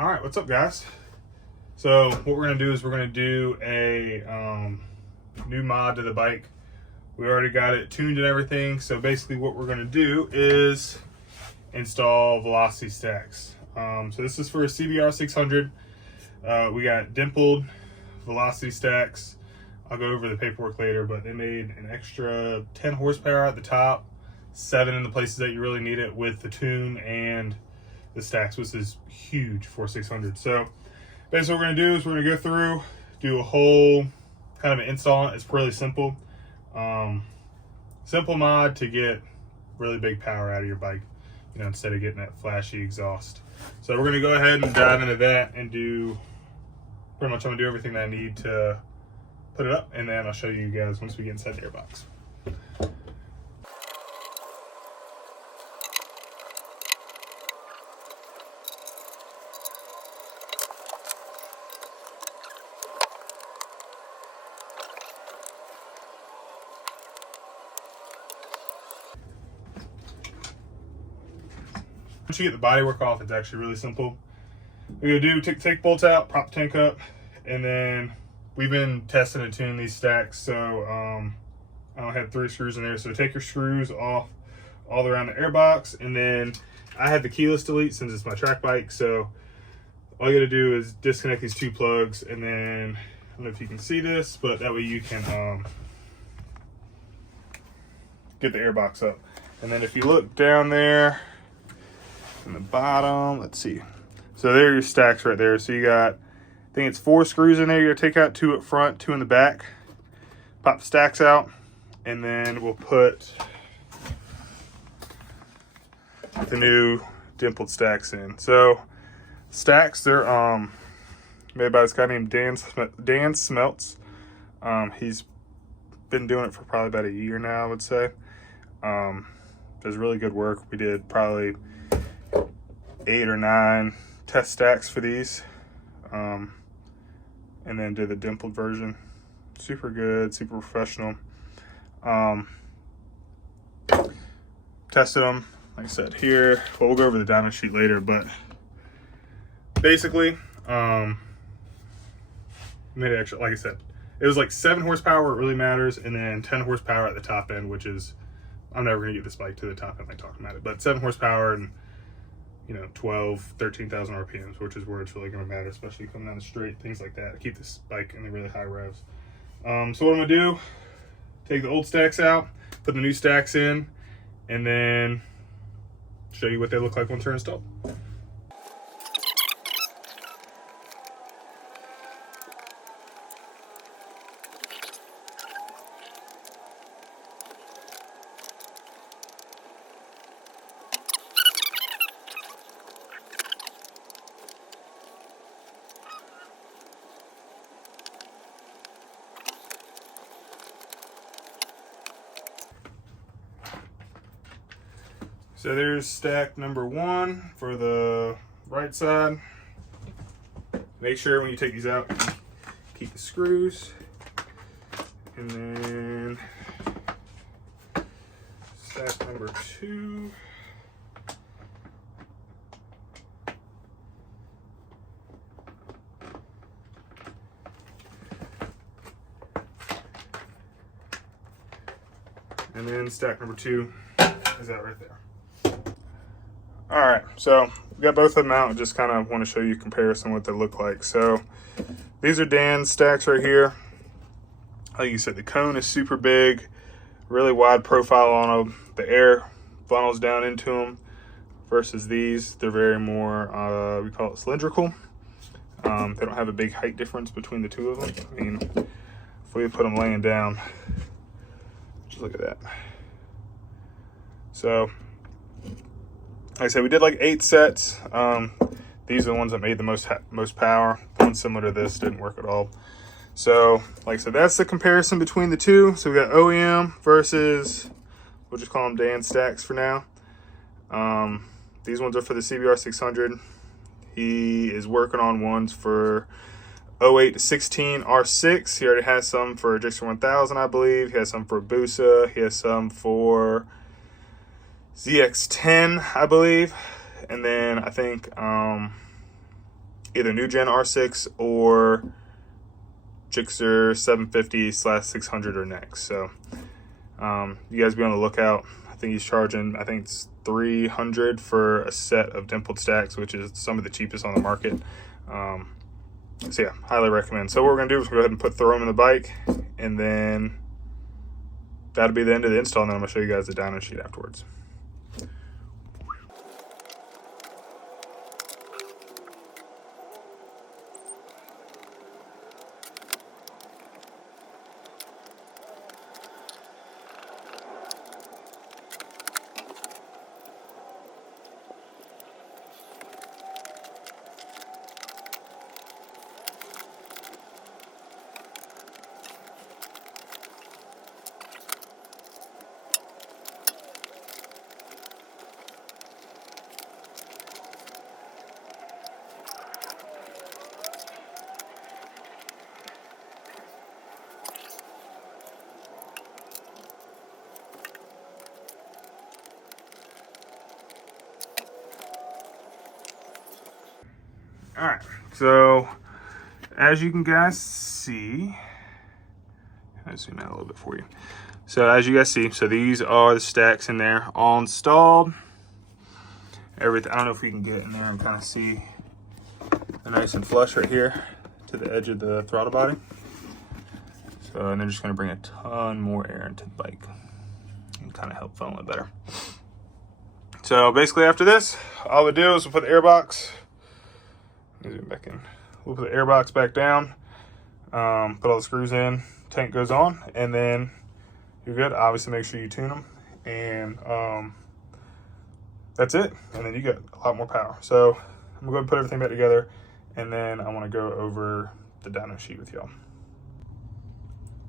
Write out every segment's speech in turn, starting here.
All right, what's up, guys? So what we're gonna do is we're gonna do a new mod to the bike. We already got it tuned and everything. So basically what we're gonna do is install velocity stacks. So this is for a CBR 600. We got dimpled velocity stacks. I'll go over the paperwork later, but they made an extra 10 horsepower at the top, 7 in the places that you really need it with the tune and the stacks, which is huge for 600. So basically what we're gonna do is we're gonna go through, do a whole kind of an install. It's really simple. Simple mod to get really big power out of your bike, you know, instead of getting that flashy exhaust. So we're gonna go ahead and dive into that and do, pretty much I'm gonna do everything that I need to put it up, and then I'll show you guys once we get inside the airbox. Once you get the bodywork off, it's actually really simple. What you're gonna do, take bolts out, prop the tank up, and then we've been testing and tuning these stacks. So I have 3 screws in there. So take your screws off all around the airbox, and then I had the keyless delete since it's my track bike. So all you gotta do is disconnect these 2 plugs, and then I don't know if you can see this, but that way you can get the airbox up. And then if you look down there in the bottom, let's see. So there are your stacks right there. So you got, I think it's 4 screws in there. You're gonna take out 2 up front, 2 in the back. Pop the stacks out, and then we'll put the new dimpled stacks in. So stacks, they're made by this guy named Dan Smeltz. He's been doing it for probably about a year now, I would say. Does really good work. We did probably 8 or 9 test stacks for these, and then did the dimpled version. Super good, super professional. Tested them, like I said here. Well, we'll go over the Dyno sheet later, but basically, made it extra. Like I said, it was like 7 horsepower where it really matters, and then 10 horsepower at the top end, which is, I'm never gonna get this bike to the top end like talking about it, but 7 horsepower and, you know, 13,000 RPMs, which is where it's really going to matter, especially coming down the straight, things like that. Keep this bike in the really high revs. So what I'm going to do, take the old stacks out, put the new stacks in, and then show you what they look like once they're installed. So there's stack number 1 for the right side. Make sure when you take these out, you keep the screws. And then stack number 2. And then stack number 2 is that right there. All right, so we got both of them out. Just kind of want to show you a comparison what they look like. So these are Dan's stacks right here. Like you said, the cone is super big, really wide profile on them. The air funnels down into them versus these. They're very more, we call it cylindrical. They don't have a big height difference between the 2 of them. I mean, if we put them laying down, just look at that. So, like I said, we did like 8 sets. These are the ones that made the most power. One similar to this didn't work at all. So, like I said, that's the comparison between the 2. So we got OEM versus, we'll just call them Dan stacks for now. These ones are for the CBR 600. He is working on ones for 08 to 16 R6. He already has some for Gixxer 1000, I believe. He has some for Busa. He has some for ZX10, I believe. And then I think either new gen R6 or Gixxer 750/600 or next. So you guys be on the lookout. I think he's charging, I think it's $300 for a set of dimpled stacks, which is some of the cheapest on the market. So yeah, highly recommend. So what we're gonna do is go ahead and throw them in the bike, and then that'll be the end of the install, and then I'm gonna show you guys the dyno sheet afterwards. All right, so as you can guys see, I'll zoom out a little bit for you. So as you guys see, so these are the stacks in there, all installed. Everything, I don't know if we can get in there and kind of see the nice and flush right here to the edge of the throttle body. So, and they're just gonna bring a ton more air into the bike and kind of help funnel it better. So basically after this, all we do is we'll put the airbox, zoom back in. We'll put the airbox back down, put all the screws in, tank goes on, and then you're good. Obviously make sure you tune them, and that's it. And then you get a lot more power. So I'm gonna go ahead and put everything back together, and then I wanna go over the dyno sheet with y'all.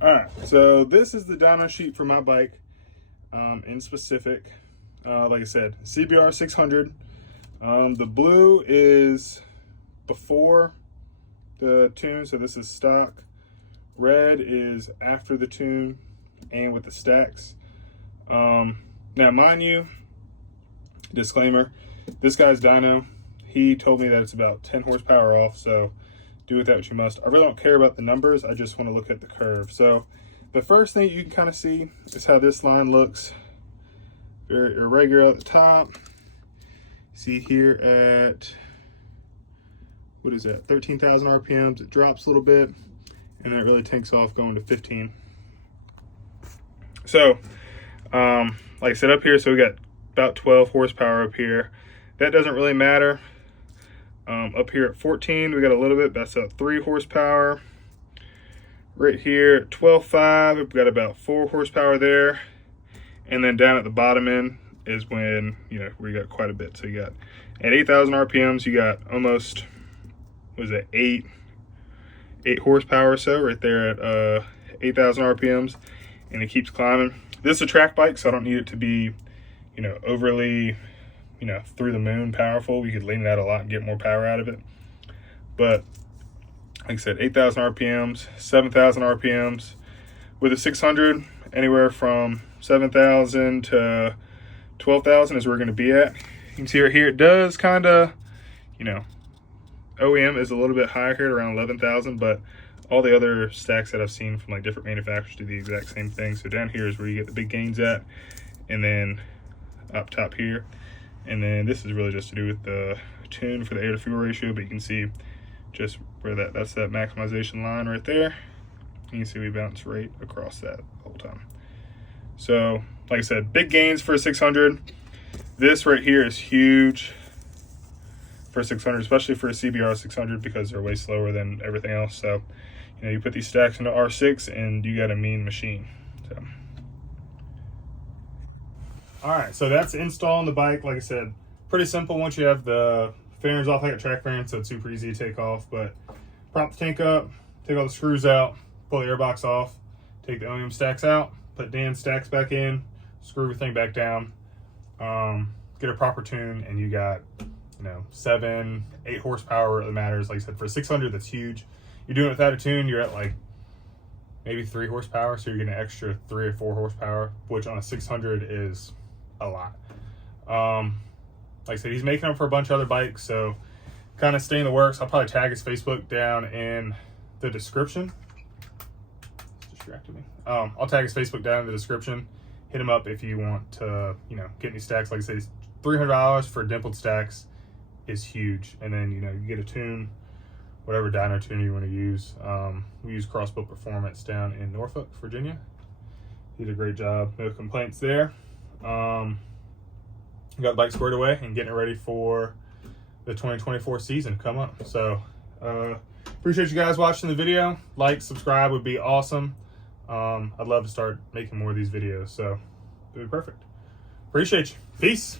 All right, so this is the dyno sheet for my bike in specific. Like I said, CBR 600. The blue is before the tune, so this is stock. Red is after the tune and with the stacks. Now mind you, disclaimer, this guy's dyno, he told me that it's about 10 horsepower off, so do with that what you must. I really don't care about the numbers, I just want to look at the curve. So the first thing you can kind of see is how this line looks very irregular at the top. See here at, what is that, 13,000 RPMs, it drops a little bit, and then it really takes off going to 15. So, like I said up here, so we got about 12 horsepower up here. That doesn't really matter. Up here at 14, we got a little bit, that's about 3 horsepower. Right here at 12.5, we've got about 4 horsepower there. And then down at the bottom end is when, you know, we got quite a bit. So you got, at 8,000 RPMs, you got almost, what is it, 8 horsepower or so right there at 8,000 RPMs, and it keeps climbing. This is a track bike, so I don't need it to be, you know, overly, you know, through the moon powerful. We could lean that a lot and get more power out of it. But like I said, 8,000 RPMs, 7,000 RPMs. With a 600, anywhere from 7,000 to 12,000 is where we're going to be at. You can see right here, it does kind of, you know, OEM is a little bit higher here at around 11,000, but all the other stacks that I've seen from like different manufacturers do the exact same thing. So down here is where you get the big gains at, and then up top here. And then this is really just to do with the tune for the air to fuel ratio, but you can see just where that's that maximization line right there. You can see we bounce right across that the whole time. So like I said, big gains for a 600. This right here is huge for 600, especially for a CBR 600, because they're way slower than everything else. So, you know, you put these stacks into R6 and you got a mean machine. So, all right, so that's installing the bike. Like I said, pretty simple once you have the fairings off, like a track fairing, so it's super easy to take off. But prop the tank up, take all the screws out, pull the airbox off, take the OEM stacks out, put Dan's stacks back in, screw everything back down, get a proper tune, and you got, you know, 7, 8 horsepower. It matters. Like I said, for a 600, that's huge. You're doing it without a tune, you're at like maybe 3 horsepower, so you're getting an extra 3 or 4 horsepower, which on a 600 is a lot. Like I said, he's making them for a bunch of other bikes, so kind of stay in the works. I'll probably tag his Facebook down in the description. It's distracting me. I'll tag his Facebook down in the description. Hit him up if you want to, you know, get any stacks. Like I said, $300 for dimpled stacks is huge. And then, you know, you get a tune, whatever dyno tuner you want to use. We use CrossBuilt Performance down in Norfolk, Virginia. He did a great job. No complaints there. Got the bike squared away and getting it ready for the 2024 season come up. So appreciate you guys watching the video. Like, subscribe would be awesome. I'd love to start making more of these videos, so it would be perfect. Appreciate you. Peace.